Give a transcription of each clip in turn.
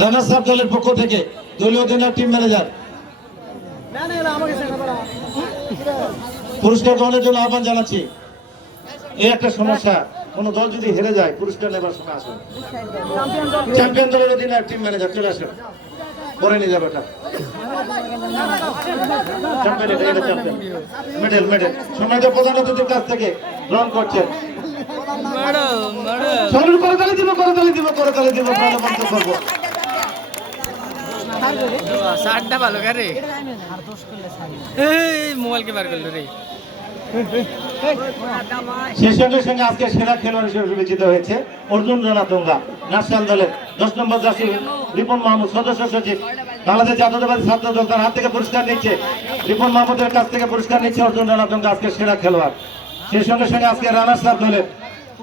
Runners up দলের পক্ষ থেকে দলীয় অধিনায়ক টিম ম্যানেজার পুরস্কার গ্রহণের জন্য আহ্বান জানাচ্ছি। এই একটা সমস্যা, কোন দল যদি হেরে যায় পুরস্কার নেবার সময় আসে। চ্যাম্পিয়ন দলের অধিনায়ক টিম ম্যানেজার চলে আসেন, পরে নিয়ে যাবে এটা। মেডেল মেডেল সম্মানিত প্রধান অতিথির কাছ থেকে গ্রহণ করছেন। করতালি দিব করতালি দিব করতালি দিব প্রাণবন্ত করবো। সেই সঙ্গে সঙ্গে আজকে সেরা খেলোয়াড় হিসেবে বিবেচিত হয়েছে অর্জুন রানা দোঙ্গা, ন্যাশনাল দলের 10 নম্বর জার্সি রিপন মাহমুদ, সদস্য সচিব বাংলাদেশ জাতীয়তাবাদী ছাত্র দল, তার হাত থেকে পুরস্কার নিচ্ছে। রিপন মাহমুদের কাছ থেকে পুরস্কার নিচ্ছে অর্জুন রানা দোঙ্গা, আজকে সেরা খেলোয়াড়। সেই সঙ্গে সঙ্গে আজকে রানার্স আপ দলের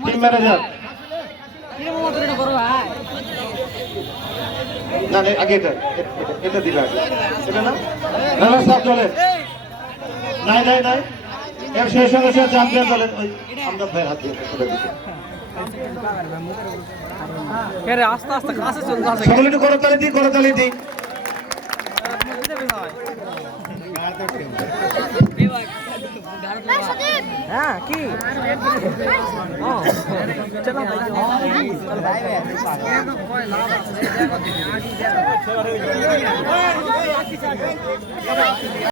টিম ম্যানেজার আগে এটা দিবে এটা না রানার্স আপ দলের নাই নাই নাই সেই সঙ্গে সঙ্গে চ্যাম্পিয়ন দলের ওই আমরা ভাইয়ের হাত দিয়ে আস্তে আস্তে কাছে চলতে আছে। সকলে একটু করতালি দিই করতালি দিই। হ্যাঁ কি চলো